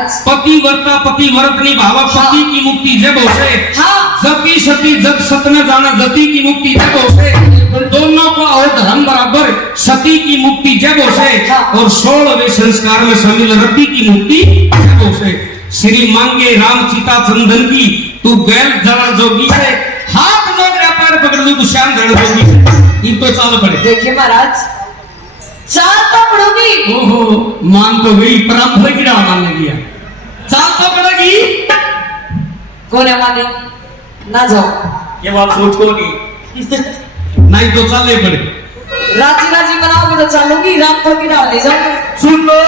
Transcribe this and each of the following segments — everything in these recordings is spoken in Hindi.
महाराज। पतिव्रता पतिव्रत निभावा पति की मुक्ति जब होसे। जति सती जग सत न जाना जति की मुक्ति जब होसे। दोनों को और धर्म बराबर सती की मुक्ति जब होसे और 16वें संस्कार में शामिल रति की मुक्ति जब होसे। श्री मांगे राम सीता चंदन की तू गैल जरा जोगी से हाथ जोड़ रहा पैर पकड़ लो तू श्याम धड़ जोगी से। ये तो चाल पड़े। देखिए महाराज चाल तो पड़ोगी। ओहो मान तो गई परंपरा की डाल मानने लिया चाल तो पड़ेगी। कौन है माने ना जाओ ये बात सोच को लगी नहीं तो चाले पड़े। राजी राजी बनाओगे तो चालूगी राम पर की डाल ले जाऊंगा। सुन लो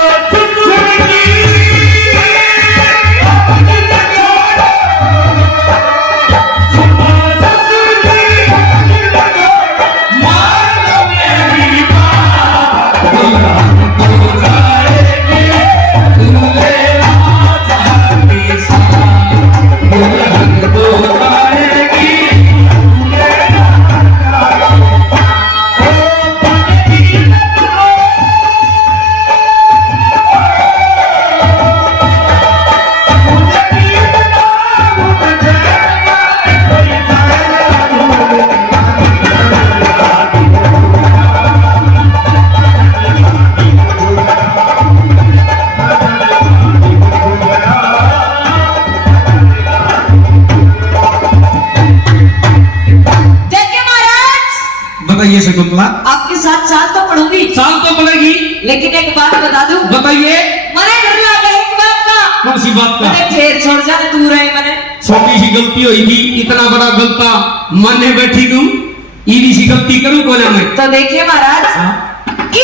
शकुंतला आपके साथ चाल तो पढ़ूंगी। चाल तो पड़ेगी लेकिन एक बात बता दूं। बताइए। मने डर लगा एक बात का। कौन सी बात का? मैंने ठेर छोड़ जाने दूर है मैंने। छोटी सी गलती हुई थी इतना बड़ा गलता मानने बैठी तुम इसी सी गलती करूं कोना मैं। तो देखिए महाराज कि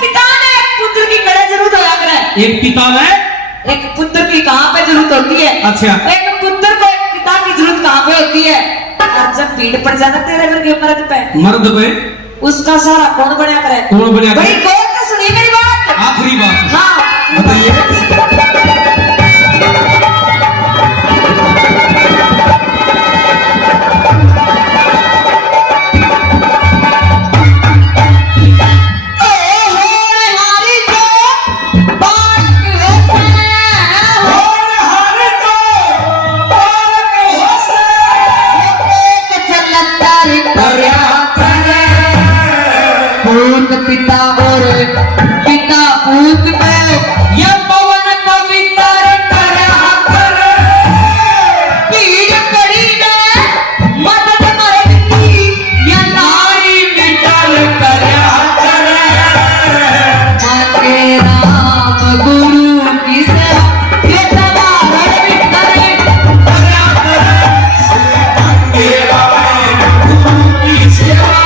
पिता ने एक पुत्र की कड़े जरूरत होया करे। एक पिता ने एक पुत्र की कहां पे जरूरत होती है? अच्छा एक पुत्र को एक पिता की जरूरत कहां पे होती है? और जब भीड़ पड़ जाता तेरे वर्गे मर्द पे उसका सारा कौन बना करे? कौन बना करे? बड़ी गौर से सुनिए मेरी बात। आखिरी बात हाँ बताइए। पिता और पिता पूत पे यह पवन पवित्र करा कर पीड़ कड़ी में मदद मरद की यह नारी विकल करा कर आके राम गुरु की सेवा ये तुम्हारा विकल करा कर आके राम गुरु की सेवा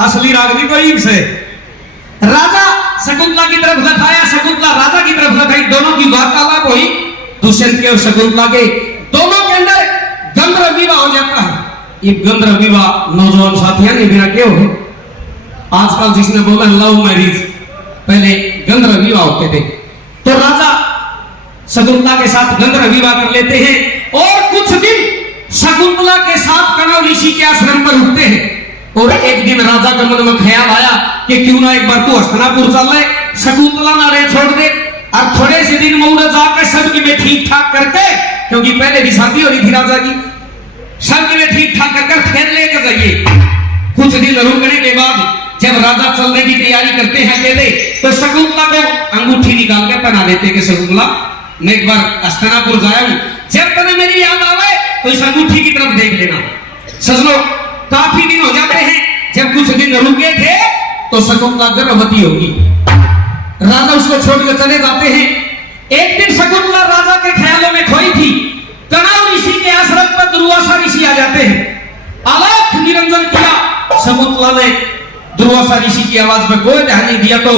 असली रागनी कोई से राजा शकुंतला की तरफ दिखाया शकुंतला राजा की तरफ दिखाई दोनों की वार्तालाप हुई दुष्यंत के और शकुंतला के दोनों के अंदर गंधर्व विवाह हो जाता है। ये गंधर्व विवाह नौजवान साथियों ने बिना क्यों है आजकल जिसने बोला लव मैरिज पहले गंधर्व विवाह होते थे। तो राजा शकुंतला के साथ गंधर्व विवाह कर लेते हैं और कुछ दिन शकुंतला के साथ कणव ऋषि के आश्रम पर रुकते हैं। और एक दिन राजा के मन में ख्याल आया कि क्यों ना एक बार तू हस्तिनापुर चल ले शकुंतला ना रे छोड़ दे और थोड़े से दिन मुहूर्त जाकर सबकी में ठीक ठाक करके क्योंकि पहले भी शादी हो रही थी राजा की सबकी में ठीक ठाक कर फिर लेकर जाइए। कुछ दिन रुकने के बाद जब राजा चलने की तैयारी करते हैं अकेले तो शकुंतला को अंगूठी निकाल कर पहना देते कि शकुंतला मैं एक बार हस्तिनापुर जाया हूं जब तक मेरी याद आवे तो इस अंगूठी की तरफ देख लेना। सजनो काफी दिन हो जाते हैं जब कुछ दिन रुके थे तो शकुंतला गर्भवती होगी राजा उसको छोड़कर चले जाते हैं। एक दिन शकुंतला राजा के ख्यालों में खोई थी। कणाव ऋषि के आश्रम पर दुर्वासा ऋषि आ जाते हैं। आलोक निरंजन किया। शकुंतला ने दुर्वासा ऋषि की आवाज पर कोई ध्यान नहीं दिया तो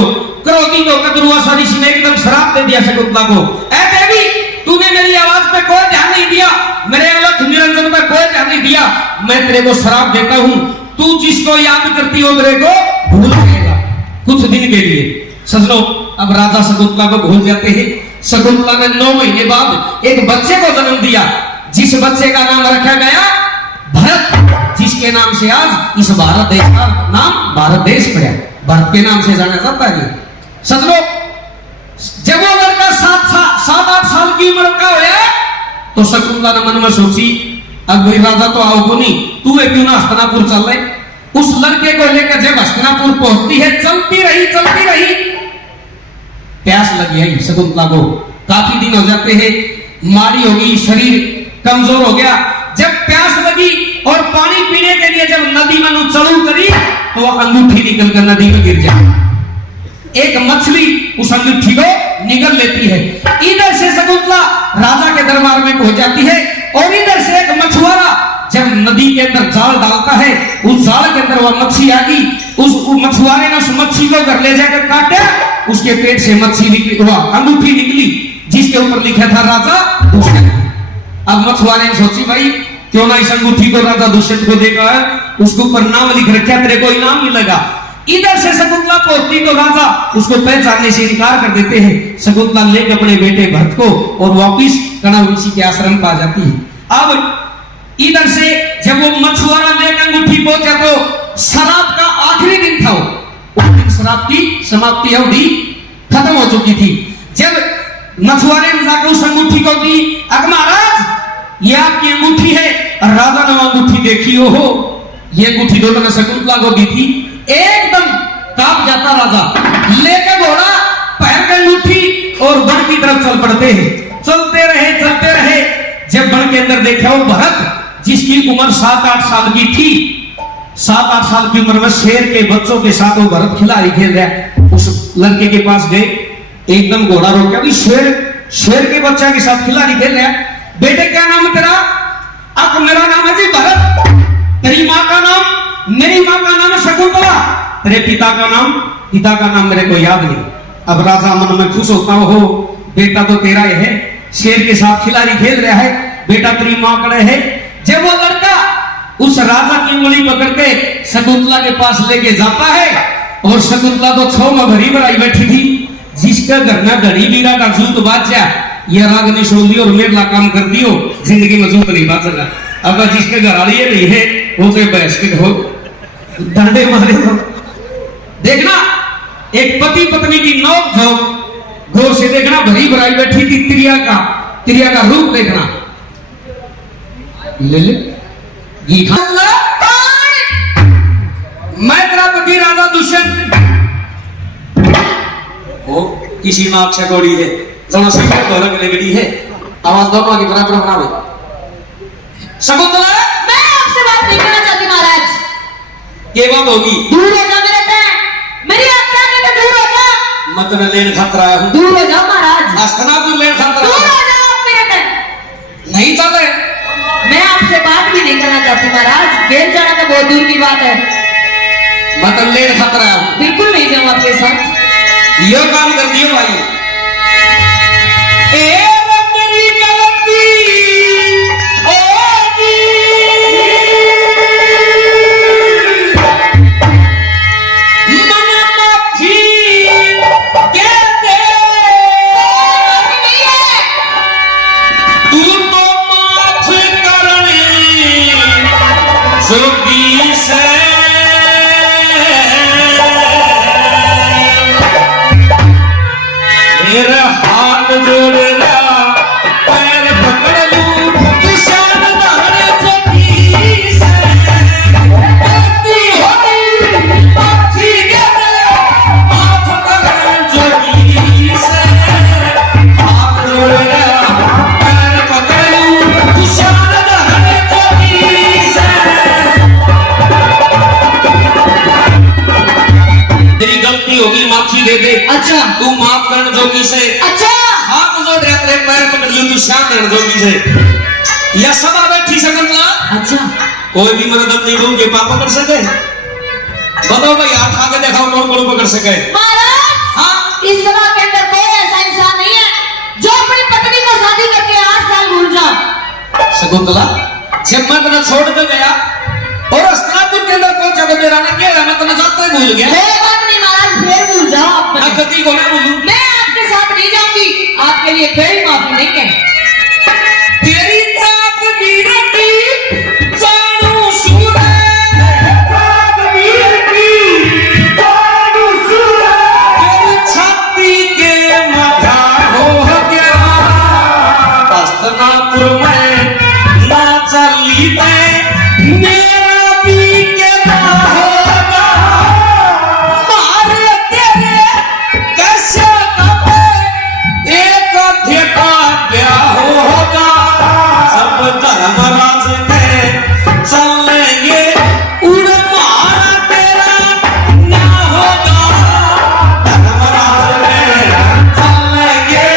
क्रोधित होकर दुर्वासा ऋषि ने एकदम श्राप दे दिया शकुंतला को। ऐ देवी, तूने मेरी आवाज पे कोई ध्यान नहीं दिया, मेरे आलोक निरंजन पर कोई ध्यान नहीं दिया, मैं तेरे को श्राप देता हूं, तू जिसको याद करती हो मेरे को भूल जाएगा कुछ दिन के लिए। सजनो, अब राजा शकुंतला को भूल जाते हैं। शकुंतला ने 9 महीने बाद एक बच्चे को जन्म दिया, जिस बच्चे का नाम रखा गया भरत, जिसके नाम से आज इस भारत देश का नाम भारत देश पड़ा। भरत के नाम से जाना जाता है। सजनो, जब वो लड़का 7-8 साल की उम्र का हुआ तो शकुंतला ने मन में सोची, अब भाई राजा तो आओ को नहीं, तू क्यों ना हस्तिनापुर चल रहे। उस लड़के को लेकर जब हस्तिनापुर पहुंचती है, चलती रही, प्यास लगी है शकुंतला को। काफी दिन हो जाते हैं, मारी होगी, शरीर कमजोर हो गया। जब प्यास लगी और पानी पीने के लिए जब नदी में चढ़ू करी तो अंगूठी निकलकर नदी में गिर जाए। एक मछली उस अंगूठी को निगल लेती है। इधर से शकुंतला राजा के दरबार में पहुंच जाती है और इधर से एक मछुआरा जब नदी के अंदर जाल डालता है, उस जाल के अंदर वह मच्छी आ गई। उस मछुआरे ने उस मच्छी को घर ले जाकर काटा, उसके पेट से मच्छी निकली, वह अंगूठी निकली जिसके ऊपर लिखा था राजा दुष्यंत। अब मछुआरे ने सोची, भाई क्यों ना इस अंगूठी को राजा दुष्यंत को देगा, उसके ऊपर नाम लिख रखा, तेरे को इनाम मिलेगा। इधर से शकुंतला पहुंचती तो राजा उसको पहचानने से इनकार कर देते हैं। शकुंतला लेकर अपने बेटे भरत को और वापिस कणाव ऋषि के आश्रम पर आ जाती है। अब इधर से जब वो मछुआरा लेकर अंगूठी पहुंचा तो शराब का आखिरी दिन था। उस दिन शराब की समाप्ति अवधि खत्म हो चुकी थी। जब मछुआरे ने जाकर उस अंगूठी को दी, अगर महाराज ये आपकी अंगूठी है, और राजा ने अंगूठी देखी, हो ये अंगूठी तो मैंने शकुंतला को दी थी। एकदम कांप जाता राजा, लेकर घोड़ा पहन कर अंगूठी और वन की तरफ चल पड़ते हैं। चलते रहे। जब वन के अंदर देखा वो भरत, जिसकी उम्र 7-8 साल की थी, 7-8 साल की उम्र में शेर के बच्चों के साथ वो भरत खिलाड़ी खेल रहा है। उस लड़के के पास गए, एकदम घोड़ा रोका, अभी शेर के बच्चा के साथ खिलाड़ी खेल रहा है। बेटे क्या नाम है तेरा? अब मेरा नाम है जी भरत। तेरी माँ का नाम? मेरी माँ का नाम है शकुंतला। तेरे पिता का नाम मेरे को याद नहीं। अब राजा मन में खुश होता हो, बेटा तो तेरा ही है, शेर के साथ खिलाड़ी खेल रहा है, बेटा तेरी माँ कड़े है। जब वो लड़का उस राजा की उंगली पकड़ के शकुंतला के पास लेके जाता है, और शकुंतला तो 6 में भरी भराई बैठी थी, जिसका घर में घड़ी बीरा का जूत बाजा, ये रागनी सोली और मेरा काम कर दियो, जिंदगी में जूत नहीं बाजेगा। अब जिसके घर वाली ये नहीं है, वो से बहस के हो डंडे मारे। देखना, एक पति पत्नी की नोक झोंक गौर से देखना, भरी भराई बैठी थी, त्रिया का रूप देखना। ले घी खा। मैं तेरा पति राजा दुष्यंत। ओ किसी मां अक्षय गौड़ी है, दोनों सिंगर ढोलक लगड़ी है, आवाज दोनों की बराबर बनावे। शकुंतला, मैं आपसे बात नहीं करना चाहती महाराज। ये बात होगी, दूर हो जा मेरे से, मेरी आज्ञा में तो दूर हो जा। मत न लेन खतरा हूं, दूर हो जा महाराज, हस्तिनापुर लेन खतरा, दूर हो जा आप मेरे से। नहीं चले। मैं आपसे बात भी नहीं करना चाहती महाराज, गेल जाना तो बहुत दूर की बात है। मत न लेन खतरा हूं, बिल्कुल नहीं जाऊं आपके साथ। ये काम कर दियो भाई। ए मेरी गलती होगी, मन माफी के दे, तू तो माफ करने जोगी से मेरा हाथ जोड़ ला, पैर पकड़ लूं, किसान दाने जोगी से, गलती होगी माफी के दे, माफ कर जोगी से, हाथ जोड़ ला, पैर पकड़ लूं, किसान दाने जोगी से। तेरी गलती होगी माफी दे दे। अच्छा तू माफ करने जोगी से। अच्छा हाथ जोड़ रहे तेरे पैर पकड़ लूं तू श्याम करने जोगी से। यह सब बैठी शकुंतला। अच्छा कोई भी मर्द अपनी बहू के पाप पकड़ सके? बताओ भाई, हाथ आगे दिखाओ कौन कौन पकड़ सके? महाराज हाँ इस सभा के अंदर कोई ऐसा इंसान नहीं है जो अपनी पत्नी को शादी करके 8 साल भूल जाए। शकुंतला, जब मैं तुम्हें छोड़ के गया और अस्तिनापुर के अंदर कोई जगह मेरा न किया, मैं तुम्हें जाते ही भूल गया। कोई बात नहीं महाराज, फिर भूल जाओ आप। मैं गति को मैं भूलूं। मैं आपके साथ नहीं जाऊंगी, आपके लिए कोई माफी नहीं है। तेरी जात वीर की जानू सूरे, जात वीर की जानू सूरे, तेरी छाती के माथा हो गया। अस्तिनापुर में ना चली ते मेरा भी क्या होगा। मारे तेरे कैसे कपे एक अध्यक्ष क्या होगा। सब धर्मराज के चलेंगे उड़ मारा तेरा ना होगा। धर्मराज के चलेंगे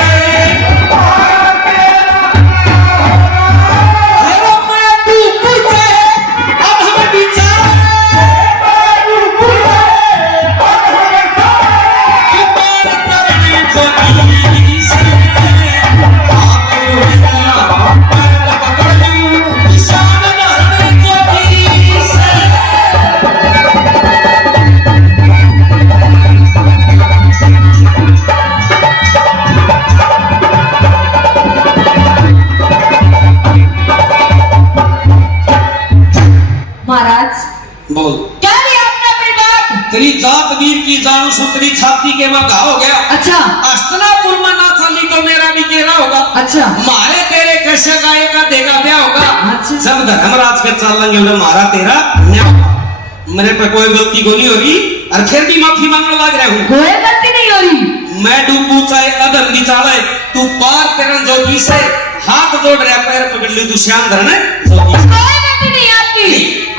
महाराज बोल। क्या लिया आपने अपनी बात? तेरी जात वीर की जानू सु तेरी छाती के में घाव हो गया। अच्छा अस्तिनापुर में ना चली तो मेरा भी केरा होगा। अच्छा मारे तेरे कैसे गाय का देगा ब्याह होगा। अच्छा। जब धर्मराज के चलेंगे उन्हें मारा तेरा न्याय होगा। मेरे पे कोई गलती को नहीं हो रही और फिर भी माफी मांगने लग रहा हूँ। कोई गलती नहीं हो रही। मैं डूबू चाहे अदम निचाले तू पार तेरा जोगी से हाथ जोड़ रहा पैर पकड़ ली तू श्याम धरने जोगी से। कोई गलती नहीं है आपकी।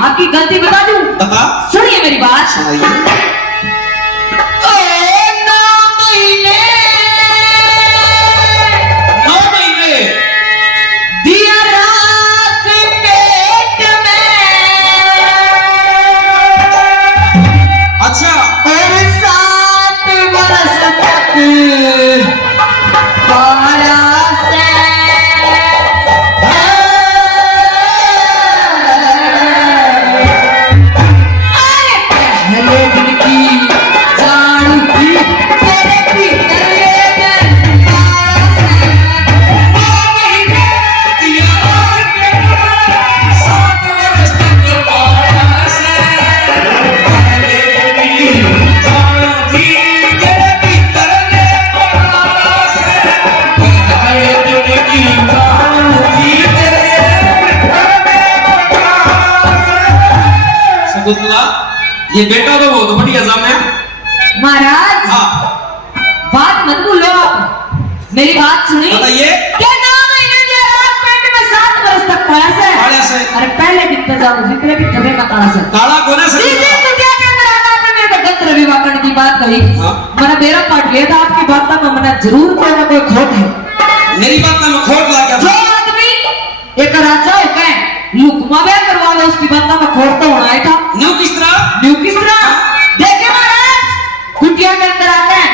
आपकी गलती बता दूं? बता। सुनिए मेरी बात। सुनाइए। ओ 9 महीने 9 महीने दिया रात पेट में, अच्छा और 7 बरस तक पारा से पहले दिन की जान की तेरे भीतर में पारा से 9 महीने दिया सात वर्ष तक पाया से पहले भी जान थी तेरे भीतर ने पाया से पहले दिन की जान थी तेरे भीतर ने पाया से। शकुंतला, ये बेटा तो बहुत बढ़िया जाम है। महाराज हाँ बात मत भूलो आप, मेरी बात सुनी। बताइए। क्या 9 महीने दिया रात पेट में 7 बरस तक पाया से। पाया से। अरे पहले कितने जाओ जितने भी तरह का काला से काला कोने से जी कुटिया के अंदर आना आपने मेरे को गलत रविवार करने की बात कही। हाँ। मैंने मेरा पार्ट लिया था आपकी बात का, मैंने जरूर कोई ना कोई खोट है। मेरी बात में खोट ला गया जो था। आदमी एक राजा होकर लुकमा ब्याह करवा लो उसकी बात में खोट तो होना ही था। न्यू किस तरह? न्यू किस तरह? देखे महाराज कुटिया के अंदर आते हैं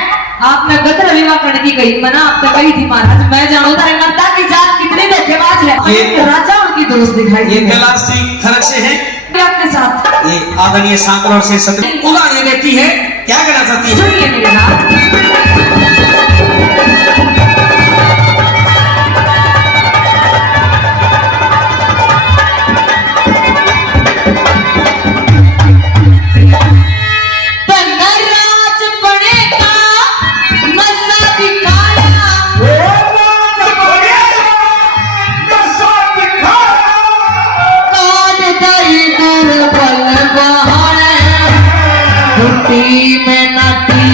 आपने गदर विवाह करने की कही, मना आप तो कही थी महाराज। मैं जानू था मर्दा की जात कितनी धोखेबाज है। ये राजा उनकी दोस्त दिखाई ये दी। कैलाश सिंह खरक से है। आपके साथ ये आदरणीय सांकलोर से सत्र उदाहरण देती है। क्या कहना चाहती है? सुनिए मेरी बात। राज बनेगा मजा दिखाया में नटी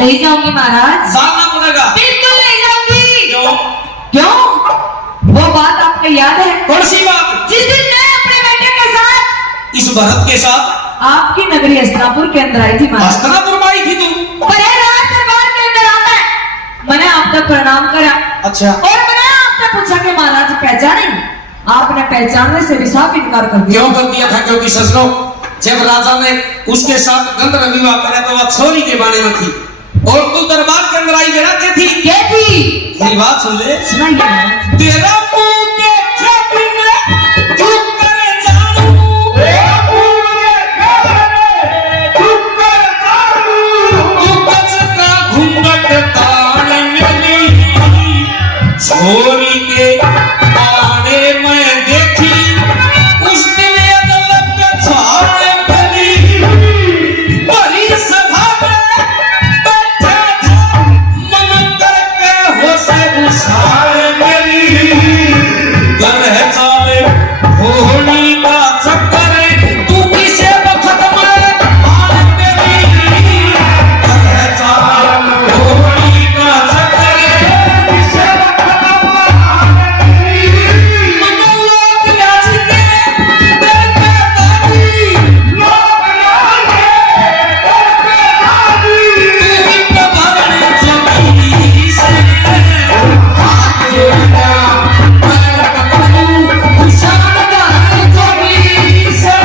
नहीं जाऊंगी महाराज, जाना पड़ेगा। बिल्कुल नहीं जाऊंगी। क्यों? क्यों? वो बात आपको याद है? कौन सी बात? जिस दिन मैं अपने बेटे के साथ इस भरत के साथ आपकी नगरी हस्तिनापुर के अंदर आई थी महाराज। हस्तिनापुर में आई थी तुम? प्रयागराज दरबार के अंदर आकर मैंने आप तक प्रणाम करा अच्छा। और मैंने आपसे पूछा कि महाराज पहचाने? आपने पहचानने से भी साफ इनकार कर दिया। क्यों कर दिया था? क्योंकि सजनो, जब राजा ने उसके साथ गंधर्व विवाह करे तो वह छोरी के बारे में थी और तू दरबार के अंदर आई मेरा क्या थी? क्या थी? मेरी बात सुन ले। सुनाइए महाराज। तेरा मुंह देखे बिना चुप करे जानू, तेरा मुंह देखे चुप करे जानू, तू कचरा घूंघट तान मिली, छोरी के बारे में देखी उस दिन अदलत का छाड़ मिली, बड़ी सभा में बैठा था मन करके होश उछाल मिली, गरह चाले होनी का चक्कर तू किसे बखत में आन मिली, गरह चाले होनी का चक्कर किसे बखत में आन मिली, मन लोग लाज के डरते दादी, लोग लाज के डरते दादी, तू ही कबरने जमी से हाथ जोड़ा मैं कबरू शान गाए जमी से।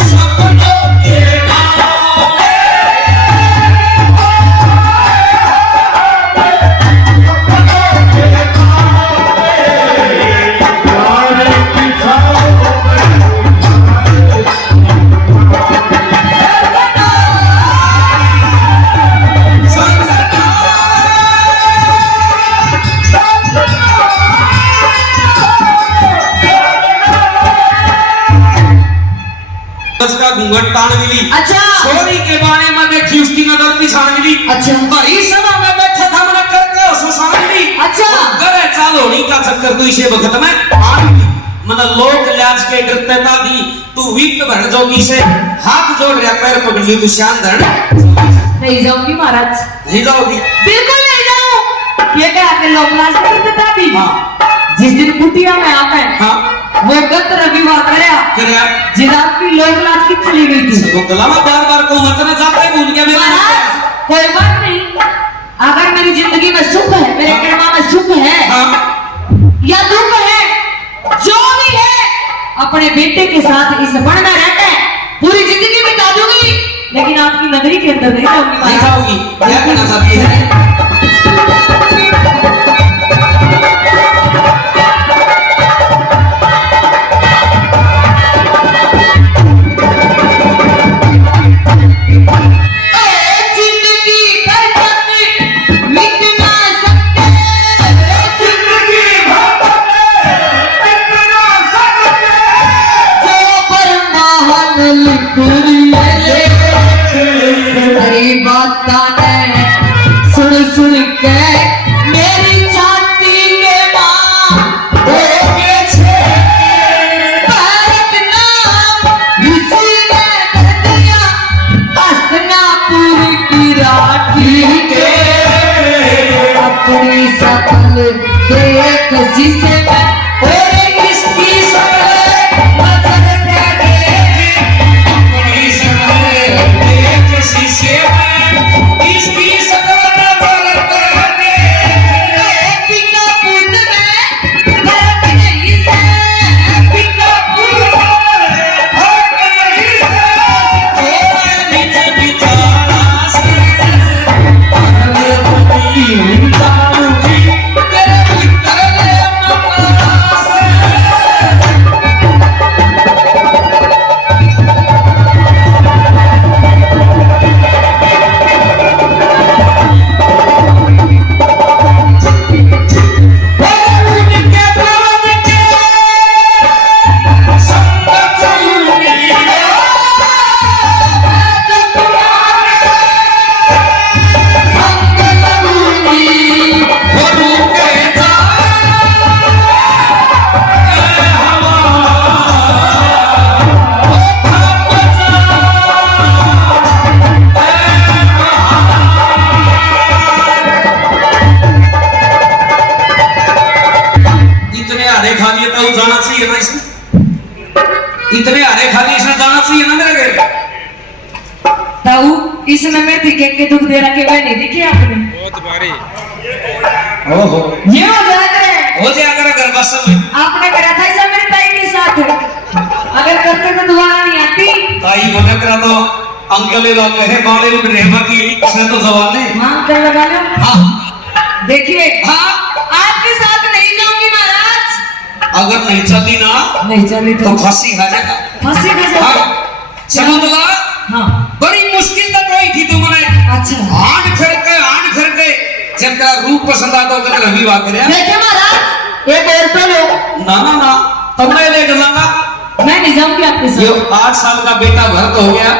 सपनों के नाव उसका घूंघट तान मिली। अच्छा। छोरी के बारे में देखी उसकी नजर पिछाड़ मिली। अच्छा। बड़ी सभा में बैठा था मन करके उसे साड़ मिली। अच्छा। गरे चालोनी का चक्कर तू इसे वक्त में आन मिली। मन लोक लाज के डरते दादी तू वित्त भर जोगी से हाथ जोड़ रहा पैर पकड़ ली तू श्याम धरण नहीं जाऊंगी महाराज, नहीं जाओगी? बिल्कुल नहीं जाऊं। ये क्या आपने लोग लाज करते दादी? हाँ। जिस दिन कुटिया में आवे हाँ। वो गंधर्व विवाह करया क्या? जिस आपकी लोक लाज की चली गई थी। वो गला में बार-बार को मत न जाते भूल गया मेरा। महाराज कोई बात नहीं, अगर मेरी जिंदगी में सुख है, मेरे कर्मा में सुख है हाँ। या दुख है, जो भी है अपने बेटे के साथ इस वन में रहकर पूरी जिंदगी बिता दूंगी, लेकिन आपकी नगरी के अंदर नहीं जाऊंगी नहीं महाराज। जाओगी? क्या कहना चाहती है? जिंदगी भर तक मिट ना सकते, जिंदगी भर तक मिट ना सकते, जो परमाहन लिखुरिए हरी बातां ने सुन सुन के मेरी छाती के मां हो गए छे, भारत नाम ऋषि ने कर दिया हस्तिनापुर की राखी के, अपनी सकल देख जिसे मैं और इसकी सकल नजर पे देख, अपनी सकल देख शीशे में इसकी सकल नजर कर दे। पिता पुत में फर्क नहीं से, पिता पुत में फर्क नहीं से, थोड़ा नीचे बिचारा से अरे बनी उतारू जी तेरे भीतर ले मना कहूँ जाना चाहिए ना इसमें, इतने हरे खाली इसमें जाना चाहिए ना मेरे घर। ताऊ इसमें मैं दिखे के दुख दे रहा के वह नहीं दिखे आपने। ओहो ये हो जाया करे, हो जाया करे घर बस में। आपने करा था ऐसा मेरे ताई के साथ, अगर करते तो दोबारा नहीं आती। ताई बोले करा तो अंकल ले लाते हैं बाले में रहमा की इसने तो जवान है। हाँ कर लगा लो। हाँ देखिए हाँ आपके साथ नहीं जाऊंगी महाराज। अगर नहीं चली ना नहीं चली तो फांसी खा जाएगा। फांसी का हाँ जाओ। समझला हाँ बड़ी मुश्किल तक रही थी तुमने। अच्छा आंट फिर के जब तेरा रूप पसंद आता हो तो रवि बात करे देखिए महाराज एक और तो लो। ना ना ना तब मैं लेके जाऊंगा। मैं नहीं जाऊंगी आपके ये साथ। 8 साल का बेटा भरत हो गया।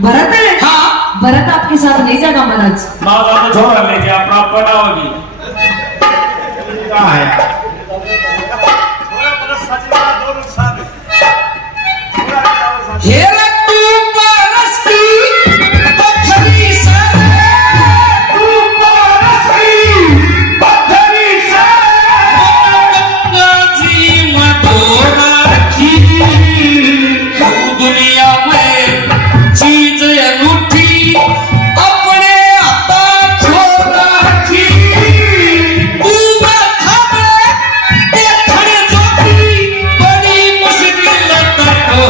भरत है? हाँ भरत आपके साथ नहीं जाएगा महाराज। माँ ज्यादा छोड़ा लेके अपना पड़ा होगी कहाँ है हेरा तू बरस की पत्थरी से तू बरस की पत्थरी से गंगा जी मटोरा रखी तू दुनिया में चीज अनूठी अपने आता छोरा रखी तू बैठा में देखण जोगी बड़ी मुश्किल तक हो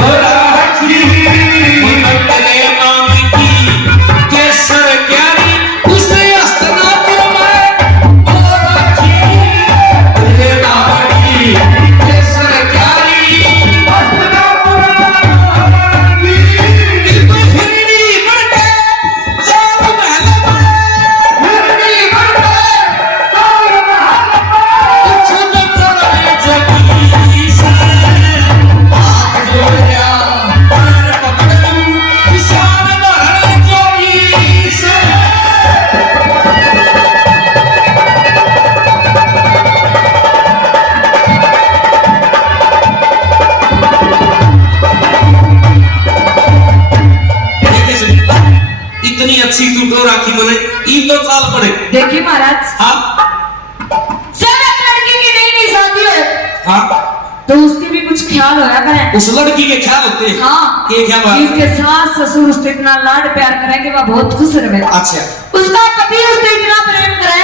केसर क्यारी उसे हस्तनापुर में केसर क्यारी हिरणी बनके चार महल हिरणी बनके चार महल खुद चले जगी से हाथ जोड़या पैर पकड़ूं किसान धरण जोगी से इतनी अच्छी टूटो राखी बने इन तो चाल पड़े। देखिए महाराज हाँ जब एक लड़की की नई नई शादी हो हाँ तो उसके भी कुछ ख्याल होया करें। उस लड़की के ख्याल होते हैं। हाँ ये क्या बात कि उसके सास ससुर उससे इतना लाड प्यार करें कि वह बहुत खुश रहे। अच्छा उसका पति उससे इतना प्रेम करे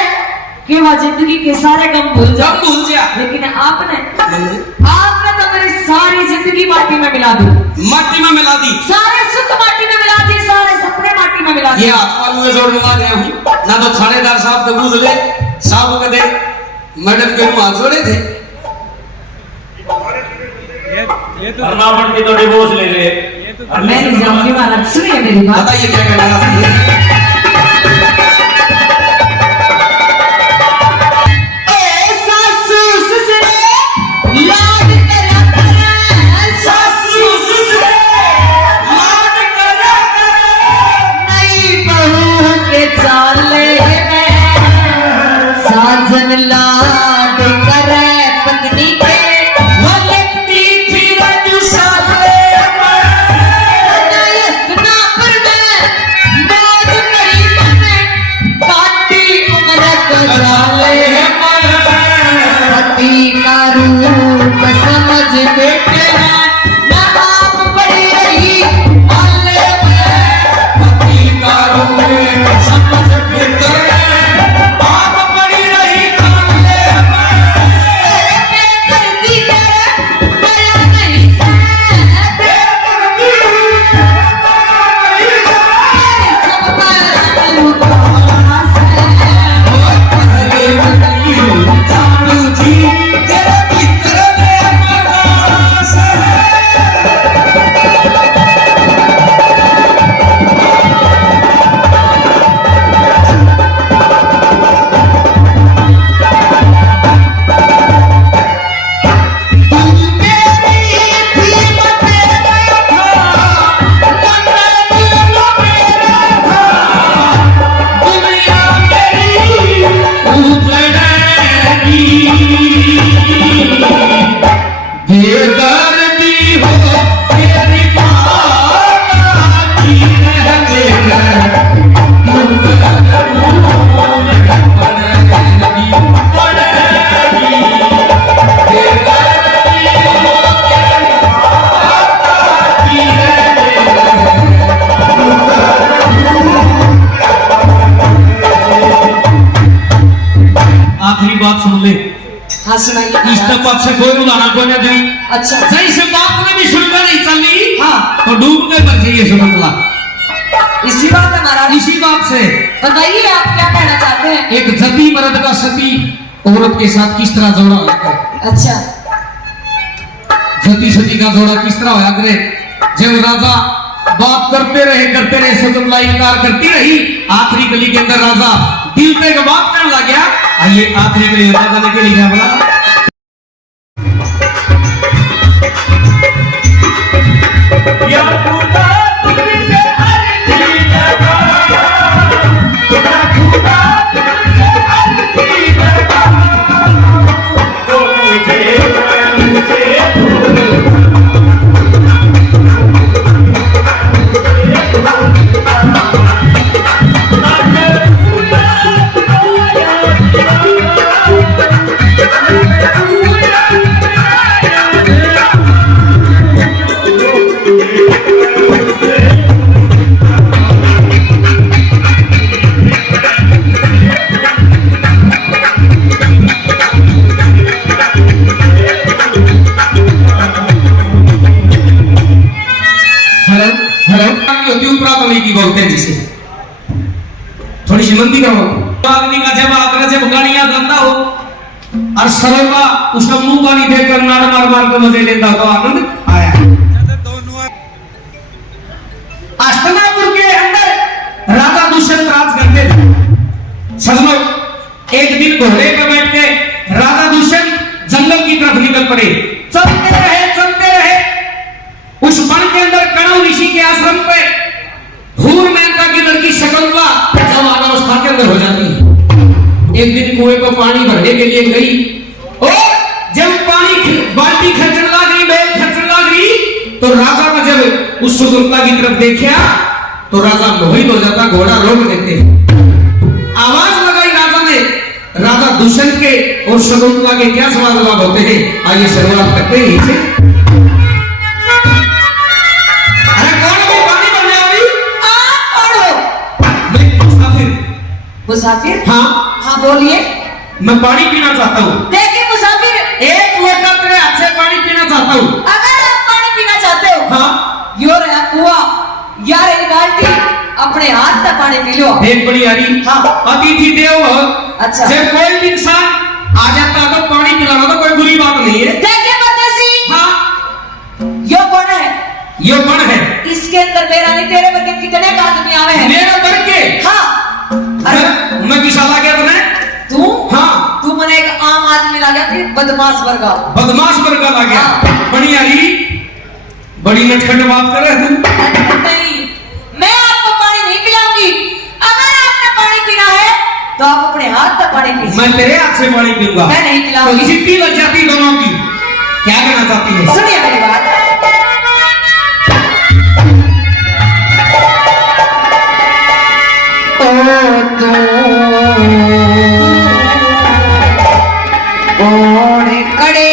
कि वह जिंदगी के सारे गम भूल जब जाए। भूल जा लेकिन आपने तो मेरी सारी जिंदगी माटी में मिला दी, माटी में मिला दी। सारे सुख माटी में मिला दिए, सारे सपने माटी में मिला ये दिए। हाथ पालू में जोड़ लगा गया हूँ ना तो थानेदार साहब तो बूझ ले साहब को दे मैडम के हाथ जोड़े थे। अर्नावट की तो डिवोर्स ले ले मैं नहीं जाऊंगी महाराज, सुनिए मेरी बात। बताइए क्या कहना है। ए सासू ससुरे लाड करा करा, सासू ससुरे लाड करा नई बहू के चाले में साजन लाड करे पत्नी के वो लगती थी रजुसाले में। नयस्तना पर में मौज हाँ सुनाइए इस महाराज। तपत से कोई उदाहरण को न दी अच्छा जैसे बाप ने भी सुनकर नहीं चली हाँ तो डूब गए बच्चे ये समझला इसी बात है महाराज। इसी बात से बताइए आप क्या कहना चाहते हैं। एक जती मर्द का सती औरत के साथ किस तरह जोड़ा होता है, अच्छा सती सती का जोड़ा किस तरह होया करे। जब राजा बात करते रहे शकुंतला इनकार करती रही, आखिरी गली के अंदर राजा दिल पे एक बात करने लग गया। आइए आखिरी गली राजा ने के लिए बोला, या खुदा तुझसे अर्जी लगा, या खुदा तुझसे अर्जी लगा, तो मुझे प्रेम से की बोलते हैं जिसे थोड़ी सी मंदी करो। आदमी का जब आकर जब गाड़ियां गंदा हो और सरों का उसका मुंह का नहीं देखकर नाड़ मार मार के मजे लेता हो तो आनंद आया। हस्तिनापुर के अंदर राजा दुष्यंत राज करते थे। सजनो एक दिन घोड़े पर बैठ के राजा दुष्यंत जंगल की तरफ निकल पड़े। चलते रहे उस वन के अंदर कणव ऋषि के आश्रम पे हूर मेनका की लड़की शकुंतला जवान अवस्था के अंदर हो जाती है। एक दिन कुएं को पानी भरने के लिए गई और जब पानी बाल्टी खर्चने लगी, बैल खर्चने लगी, तो राजा ने जब उस शकुंतला की तरफ देखा तो राजा मोहित हो जाता, घोड़ा रोक देते। आवाज लगाई राजा ने। राजा दुष्यंत के और शकुंतला के क्या सवाल जवाब होते हैं, आइए शुरुआत करते हैं इसे। मुसाफिर हाँ हाँ बोलिए। मैं पानी पीना चाहता हूँ। देखिए मुसाफिर एक लोटा तेरे हाथ से पानी पीना चाहता हूँ। अगर आप पानी पीना चाहते हो हाँ यो रहा कुआं या रही बाल्टी, अपने हाथ से पानी पी लो। देख बड़ी यारी। हाँ अतिथि देव। अच्छा जब कोई भी इंसान आ जाता है तो पानी पिलाना तो कोई बुरी बात नहीं है। देखिए परदेसी, हाँ यो कौन है? ये बन है। इसके अंदर मेरा नहीं तेरे वर्ग के कितने आदमी आवे हैं? मेरा बन के हाँ मैं किसाला क्या बने तू हाँ तू मने एक आम आदमी लगा कि बदमाश वर्गा बदमाश वर्ग आ गया। हाँ। बड़ी यारी बड़ी नटखट बात कर रहे तू। नहीं, मैं आपको पानी नहीं पिलाऊंगी। अगर आपने पानी पीना है तो आप अपने हाथ से पानी पीजिए। मैं तेरे हाथ से पानी पीऊंगा। मैं नहीं पिलाऊंगी। तो सिद्धि लग जाती दोनों की। क्या कहना चाहती है? सुनिए मेरी बात। कौन कड़े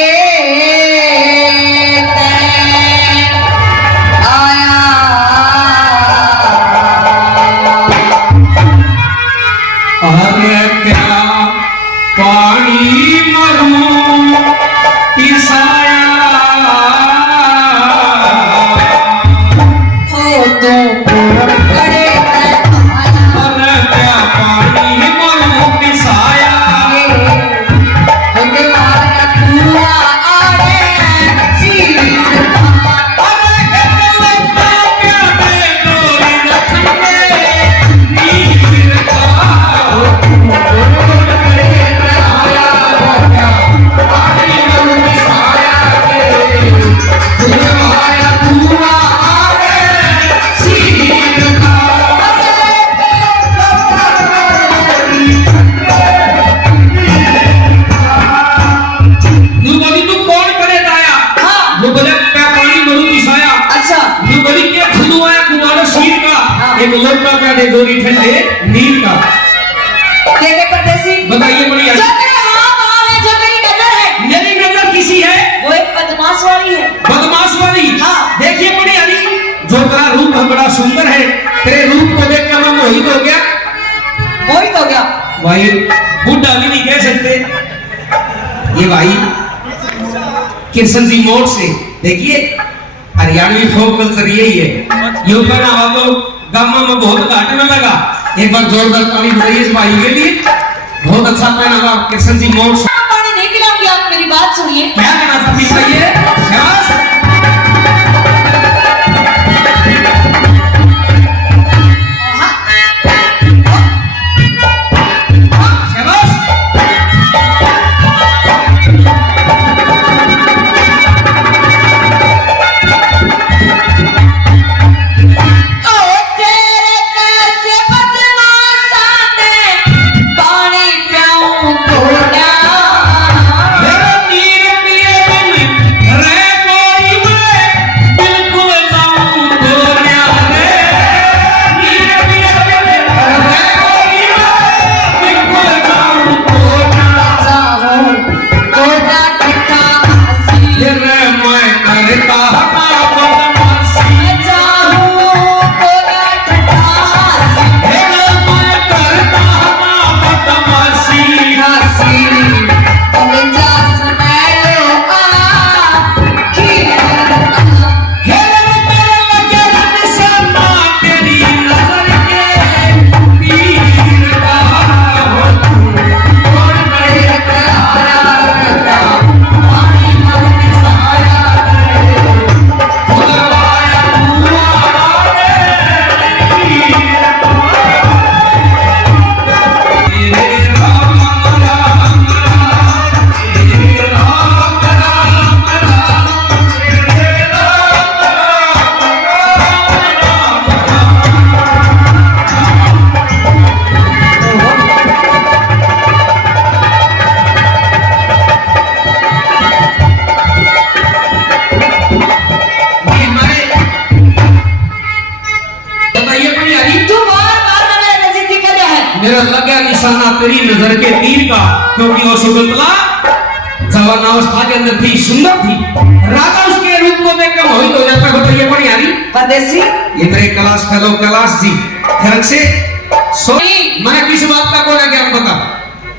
आया अरे क्या पानी मरूं पिसाया हो तो कौन कड़े अरे क्या पानी मरूं पिसाया गोरी ठंडे नील का। देखे परदेसी, बताइए बढ़िया। जो मेरे हाथ है, जो मेरी नजर है, मेरी नजर किसी है वो एक बदमाश वाली है। बदमाश वाली। हाँ। देखिए बड़ी हरी, जो तेरा रूप बड़ा सुंदर है, तेरे रूप को देखकर मैं मोहित हो गया। मोहित हो गया भाई बुढ़ा भी नहीं कह सकते, ये भाई कृष्ण जी मोड़ से देखिए हरियाणवी फोक कल्चर यही है। यूं पहनावा तो गामा में बहुत घाटे में लगा। एक बार जोरदार ताली बजाइए इस भाई के लिए। बहुत अच्छा पहनावा कृष्ण जी मोड़ से। पानी नहीं पिलाऊंगी, आप मेरी बात सुनिए। क्या कहना चाहती चाहिए? शाबाश। शाबाश। मेरा लगा निशाना तेरी नजर के तीर का, क्योंकि वो शकुंतला जवानावस्था के अंदर थी, सुंदर थी। राजा उसके रूप को देखकर मोहित हो जाता। हो तो ये बड़ी यारी परदेसी ये तेरे कैलाश फेलो कैलाश जी खरक से सोई मैं किस बात का कोई ज्ञान बता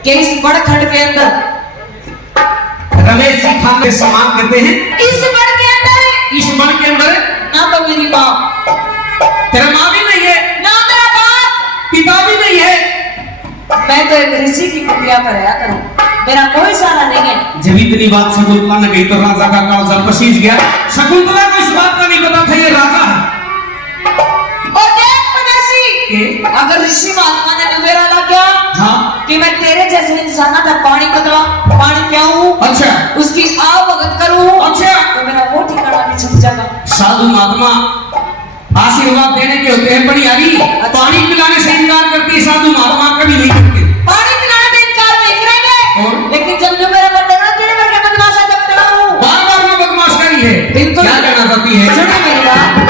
कि इस बड़ खंड के अंदर रमेश जी खान के समान कहते हैं। इस बड़ के अंदर इस मन के अंदर ना तो मेरी माँ, तेरा माँ भी नहीं है, ना मेरा बाप, पिता भी नहीं है। मैं तो एक ऋषि की कुटिया पर आया करूं, मेरा कोई सहारा नहीं है। जब इतनी बात शकुंतला ने कही तो राजा का कालजा पसीज गया। शकुंतला को इस बात का नहीं पता था ये राजा है। और देख परदेसी, अगर ऋषि महात्मा ने मेरा लग गया हाँ कि मैं तेरे जैसे इंसान का पानी बदला पानी पियाऊं, अच्छा उसकी आवभगत करूं, अच्छा तो मेरा वो ठिकाना भी छूट जाएगा। साधु महात्मा आशीर्वाद देने के होते हैं बड़ी यारी। पानी पिलाने से इनकार करती है साधु महात्मा, कभी नहीं करते। पानी पिलाने से इनकार नहीं करेंगे, लेकिन जब जो मेरा बर्थडे है तेरे घर के बदमाश जब पिलाऊं, बार-बार में बदमाश करी है। बिल्कुल। क्या कहना चाहती है? सुनिए मेरी बात।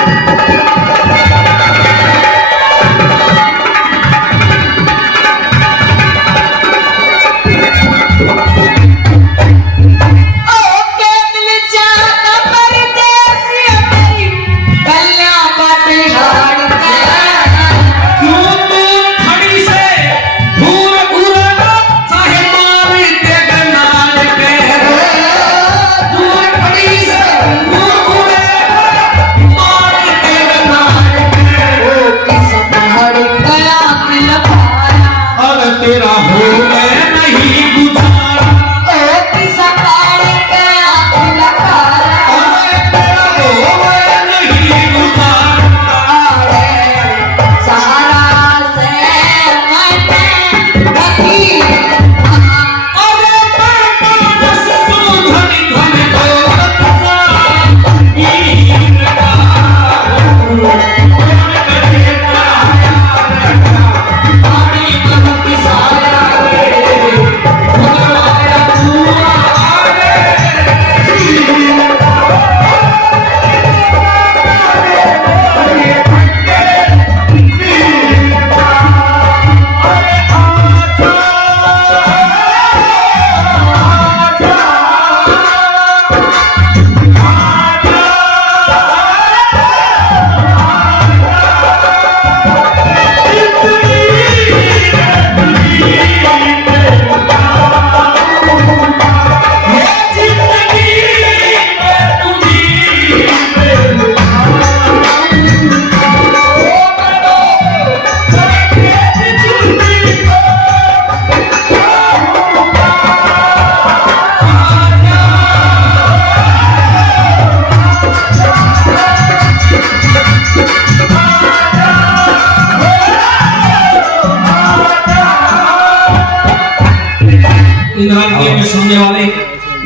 रागनी में सुनने वाले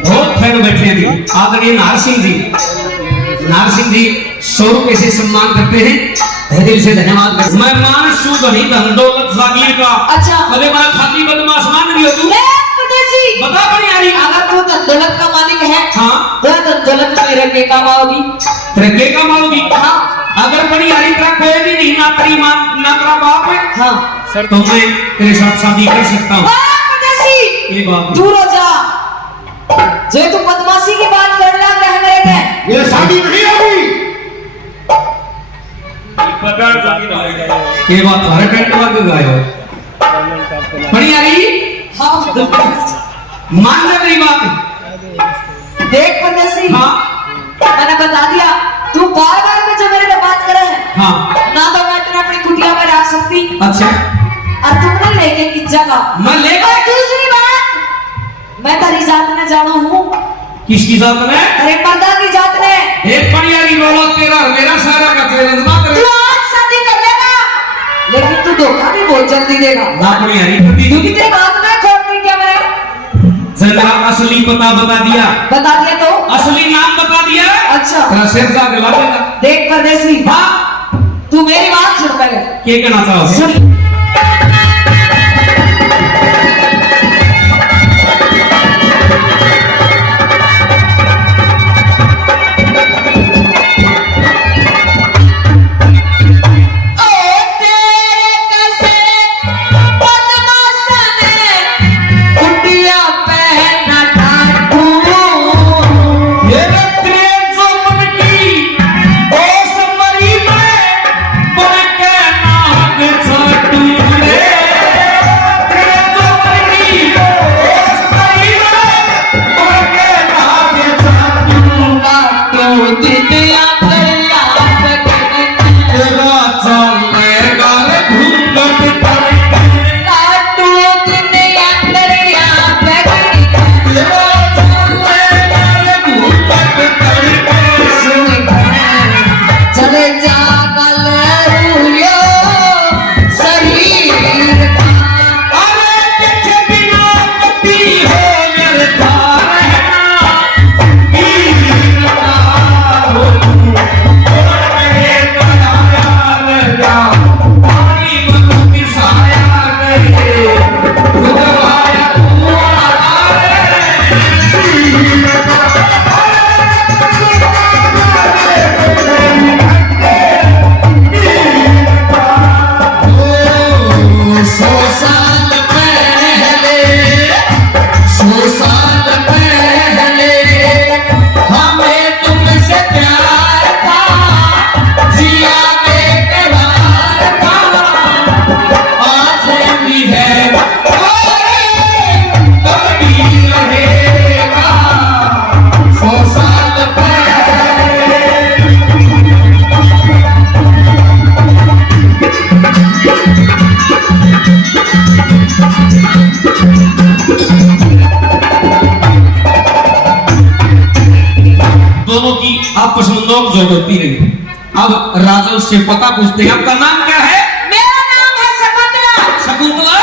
बहुत फैन बैठे हैं आदरणीय नार सिंह जी 100 रुपए से सम्मान करते हैं, तहे दिल से धन्यवाद। मैं मान सुधनी धन दौलत जागीर का अच्छा। कदे बड़ा खाती बदमाश मान रही हो तू? परदेसी बता बड़ी यारी अगर तू धन दौलत का मालिक है हाँ तो धन दौलत मेरे के काम आओगी, तेरे के काम आओगी। हाँ अगर बड़ी यारी तेरा कोई भी नहीं, ना तेरी मां ना तेरा बाप है, हाँ तो मैं तेरे साथ शादी कर सकता हूँ। परदेसी ये बात है। दूर हो जा, जो तू बदमाशी की बात कर रहा है मेरे में ये शादी नहीं होगी। पकड़ जागी ना लगे। ये बात हर टेंट में गए हो बड़ी यारी हाँ मान ले मेरी बात। देख परदेसी हाँ मैंने बता दिया, तू बार बार में जो मेरे से बात करे है हाँ ना तो मैं तेरे अपनी कुटिया में रख सकती अच्छा और तुमने लेके की जगह मैं लेगा। और दूसरी बात मैं तेरी जात में जानू हूँ, किसकी जात में? अरे पर्दा की जात में। एक बड़ी यारी रोला तेरा और मेरा सारा का चैलेंज ना तू करे। आज शादी कर लेगा लेकिन तू धोखा भी बहुत जल्दी देगा, ना बड़ी यारी कभी क्योंकि तेरी बात में खोल दी क्या मैंने जरा असली पता बता दिया, बता दिया तो असली नाम बता दिया, अच्छा तेरा सिर जा गला देगा। देख परदेसी हाँ तू मेरी बात सुन पहले, क्या कहना चाहोगे? सुन दोनों की आपस में नोक-झोंक होती रही। अब राजा उससे पता पूछते हैं, आपका नाम क्या है? मेरा नाम है शकुंतला। शकुंतला।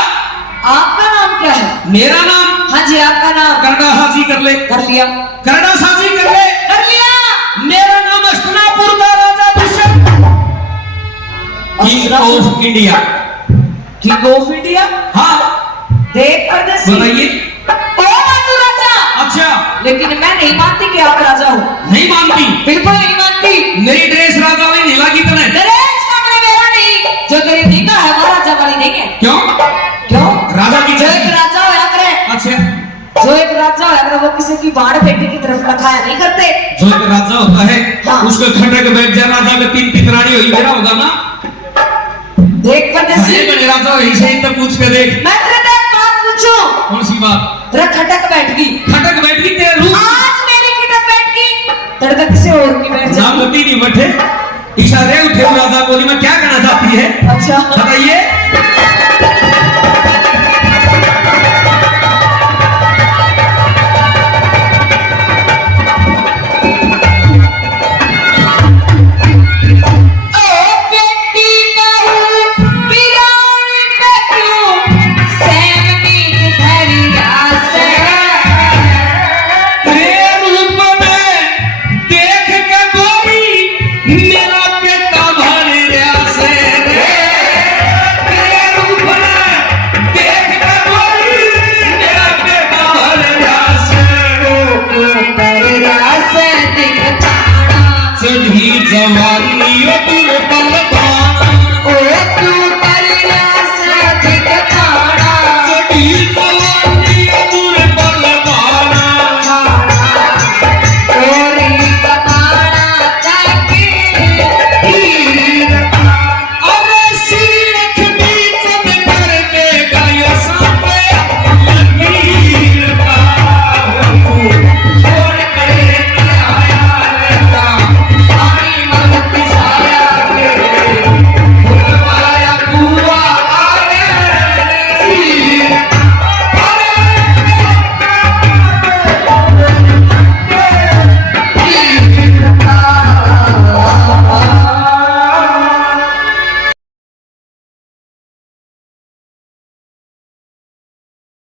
आपका नाम क्या है? मेरा नाम? हाँ जी आपका नाम? करड़ा साजी कर ले। कर लिया। करड़ा साजी कर ले। कर लिया। मेरा नाम हस्तिनापुर का राजा Dushyant, king of India. King of India? हाँ देख परदेसी बताइए। ओ तू राजा। अच्छा लेकिन मैं नहीं मानती कि आप राजा हो। नहीं मानती? बिल्कुल नहीं मानती। मेरी ड्रेस राजा ने नहीं लगी तने। ड्रेस का मैंने मेरा नहीं, जो तेरी निगाह है वो राजा वाली नहीं है। क्यों? क्यों? राजा की जो एक राजा होया करे, अच्छा जो एक राजा होया करे वो किसी की बाढ़ बेटे की तरफ लखाया नहीं करते। जो एक राजा होता है हाँ। उसको खटक बैठ जा, राजा में 3 रानी हुई मेरा होगा ना। देख परदेसी भले बड़े राजा हो ऐसे ही तो पूछ के देख। मैं तेरे से एक बात पूछूं। कौन सी बात? तेरा खटक बैठ गई, खटक बैठ गई तेरे रूप आज मेरी खटक बैठ गई, तेरे तो किसी और की बैठ ना जाएगी। होती नहीं बैठे इशारे उठे राजा बोली मैं क्या कहना चाहती है अच्छा बताइए।